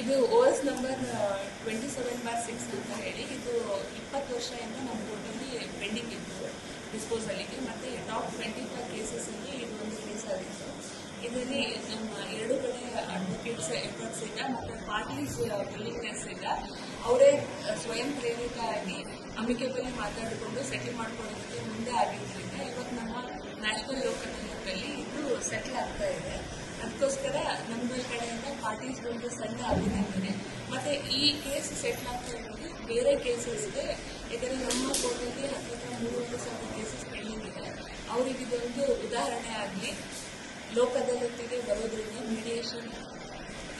ಇದು OS number 27/6 ಅಂತ ಹೇಳಿ ಇದು 20 ವರ್ಷದಿಂದ ನಮ್ಮ ಕೋರ್ಟಲ್ಲಿ ಪೆಂಡಿಂಗ್ ಇತ್ತು ಡಿಸ್ಪೋಸಲಿಗೆ. ಮತ್ತು ಟಾಪ್ 25 ಕೇಸಸ್ಸಲ್ಲಿ ಇದು ಒಂದು ಕೇಸ್ ಆಗಿತ್ತು. ಇದರಲ್ಲಿ ನಮ್ಮ ಎರಡು ಕಡೆ ಅಡ್ವೊಕೇಟ್ಸ್ ಎಫರ್ಟ್ಸ್ ಇಂದ ಮತ್ತು ಪಾರ್ಟೀಸ್ ವಿಲ್ಲಿಂಗ್ನೆಸ್ ಇಂದ ಅವರೇ ಸ್ವಯಂ ಪ್ರೇರಿತ ಆಗಿ ಅಮಿಕೇಬಲಿ ಮಾತಾಡಿಕೊಂಡು ಸೆಟಲ್ ಮಾಡ್ಕೊಳ್ಳೋದಕ್ಕೆ ಮುಂದೆ ಆಗಿದ್ದರಿಂದ ಇವತ್ತು ನಮ್ಮ ನ್ಯಾಷನಲ್ ಲೋಕ್ ಅದಾಲತ್ನಲ್ಲಿ ಇದು ಸೆಟಲ್ ಆಗ್ತಾ ಇದೆ. ಅದಕ್ಕೋಸ್ಕರ ನಮ್ಮ ಕಡೆಯಿಂದ ಪಾರ್ಟೀಸ್ಗೊಂದು ಸಣ್ಣ ಅಭಿನಂದನೆ. ಮತ್ತು ಈ ಕೇಸ್ ಸೆಟ್ಲ್ ಆಗ್ತಾ ಇರೋದು ಬೇರೆ ಕೇಸಸ್ಗೆ, ಯಾಕಂದರೆ ನಮ್ಮ ಕೋರ್ಟಲ್ಲಿ 33,000 ಕೇಸಸ್ ಪೆಂಡಿಂಗ್ ಇದೆ. ಅವರಿಗೆ ಇದೊಂದು ಉದಾಹರಣೆ ಆಗಲಿ, ಲೋಕ್ ಅದಾಲತ್ತಿಗೆ ಬರೋದ್ರಿಂದ ಮೀಡಿಯೇಷನ್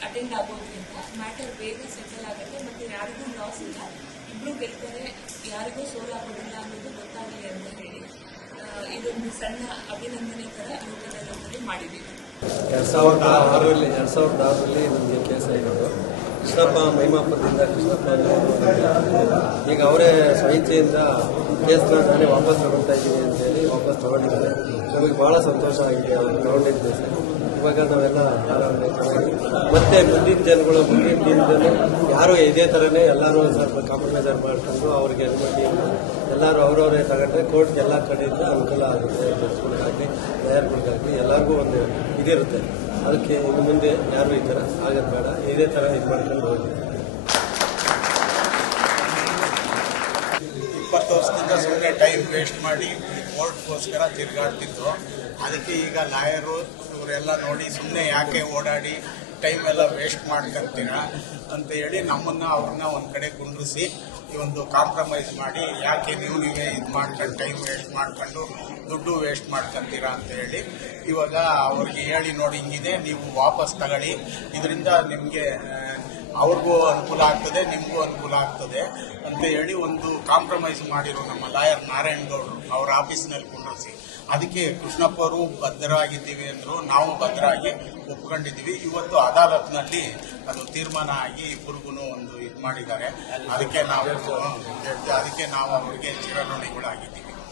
ಅಟೆಂಡ್ ಆಗೋದ್ರಿಂದ ಮ್ಯಾಟರ್ ಬೇಗ ಸೆಟಲ್ ಆಗುತ್ತೆ ಮತ್ತು ಯಾರಿಗೂ ಲಾಸ್ ಇಲ್ಲ, ಇಬ್ಬರು ಗೆಲ್ತಾರೆ, ಯಾರಿಗೂ ಸೋಲಾಗೋದಿಲ್ಲ ಅನ್ನೋದು ಗೊತ್ತಾಗಲಿ ಅಂತ ಹೇಳಿ ಇದೊಂದು ಸಣ್ಣ ಅಭಿನಂದನೆ ಥರ ಲೋಕ್ ಅದಾಲತ್ನಲ್ಲಿ ಮಾಡಿದ್ದೀವಿ. 2006ರಲ್ಲಿ ನಮಗೆ ಕೇಸ್ ಆಗಿರೋದು. ಕೃಷ್ಣಪ್ಪ ಮಹಿಮಾಪುರದಿಂದ ಕೃಷ್ಣಪ್ಪ ಈಗ ಅವರೇ ಸ್ವಇಚ್ಛೆಯಿಂದ ಕೇಸ್ನ ನಾನೇ ವಾಪಸ್ ತಗೊಳ್ತಾ ಇದ್ದೀನಿ ಅಂತೇಳಿ ವಾಪಸ್ ತಗೊಂಡಿದ್ದಾರೆ. ನಮಗೆ ಭಾಳ ಸಂತೋಷ ಆಗಿದೆ ಅವರು ತಗೊಂಡಿದ್ದೆ ಸರ್. ಇವಾಗ ನಾವೆಲ್ಲ ಆರಾಮನೆ ಚೆನ್ನಾಗಿ ಮತ್ತೆ ಮುಂದಿನ ಜನಗಳು ಮುಂದಿನ ದಿನದಲ್ಲಿ ಯಾರು ಇದೇ ಥರನೇ ಎಲ್ಲರೂ ಸ್ವಲ್ಪ ಕಾಂಪ್ರಮೈಸ್ ಮಾಡ್ಕೊಂಡು ಅವ್ರಿಗೆ ಅನುಮತಿ ಎಲ್ಲರೂ ಅವರವರೇ ತಗೊಂಡ್ರೆ ಕೋರ್ಟ್ಗೆ ಎಲ್ಲ ಕಡೆಯಿಂದ ಅನುಕೂಲ ಆಗುತ್ತೆ. ಜಡ್ಜ್ಗಳಿಗಾಗಲಿ ಲಾಯರ್ಗಳಿಗಾಗಲಿ ಎಲ್ಲರಿಗೂ ಒಂದು ಇದಿರುತ್ತೆ. ಅದಕ್ಕೆ ಇನ್ನು ಮುಂದೆ ಯಾರು ಈ ಥರ ಆಗೋದು ಬೇಡ, ಇದೇ ಥರ ಇದು ಮಾಡ್ಕೊಂಡು ಹೋಗಿ. 20 ವರ್ಷದಿಂದ ಸುಮ್ಮನೆ ಟೈಮ್ ವೇಸ್ಟ್ ಮಾಡಿ ಕೋರ್ಟ್ಗೋಸ್ಕರ ತಿರುಗಾಡ್ತಿದ್ರು. ಅದಕ್ಕೆ ಈಗ ಲಾಯರು ಇವರೆಲ್ಲ ನೋಡಿ ಸುಮ್ಮನೆ ಯಾಕೆ ಓಡಾಡಿ ಟೈಮ್ ಎಲ್ಲ ವೇಸ್ಟ್ ಮಾಡ್ಕೊಂತೀರ ಅಂತ ಹೇಳಿ ನಮ್ಮನ್ನು ಅವ್ರನ್ನ ಒಂದು ಕಡೆ ಕುಂಡ್ರಿಸಿ ಈ ಒಂದು ಕಾಂಪ್ರಮೈಸ್ ಮಾಡಿ, ಯಾಕೆ ನೀವೇ ಇದು ಮಾಡ್ಕೊಂಡು ಟೈಮ್ ವೇಸ್ಟ್ ಮಾಡ್ಕೊಂಡು ದುಡ್ಡು ವೇಸ್ಟ್ ಮಾಡ್ಕೊಂತೀರಾ ಅಂತ ಹೇಳಿ ಇವಾಗ ಅವ್ರಿಗೆ ಹೇಳಿ ನೋಡಿ ಹಿಂಗಿದೆ, ನೀವು ವಾಪಸ್ ತಗೊಳ್ಳಿ, ಇದರಿಂದ ನಿಮಗೆ ಅವ್ರಿಗೂ ಅನುಕೂಲ ಆಗ್ತದೆ, ನಿಮಗೂ ಅನುಕೂಲ ಆಗ್ತದೆ ಅಂತ ಹೇಳಿ ಒಂದು ಕಾಂಪ್ರಮೈಸ್ ಮಾಡಿರೋ ನಮ್ಮ ಲಾಯರ್ ನಾರಾಯಣಗೌಡರು ಅವ್ರ ಆಫೀಸ್ನಲ್ಲಿ ಕುಂಡ್ರಿಸಿ, ಅದಕ್ಕೆ ಕೃಷ್ಣಪ್ಪ ಅವರು ಭದ್ರವಾಗಿದ್ದೀವಿ ಅಂದರು, ನಾವು ಭದ್ರಾಗಿ ಒಪ್ಕೊಂಡಿದ್ದೀವಿ. ಇವತ್ತು ಅದಾಲತ್ನಲ್ಲಿ ಅದು ತೀರ್ಮಾನ ಆಗಿ ಇಬ್ಬರಿಗೂ ಒಂದು ಇದು ಮಾಡಿದ್ದಾರೆ. ಅದಕ್ಕೆ ನಾವು ಅವ್ರಿಗೆ ಚಿರಋಣಿಗಳಾಗಿದ್ದೀವಿ.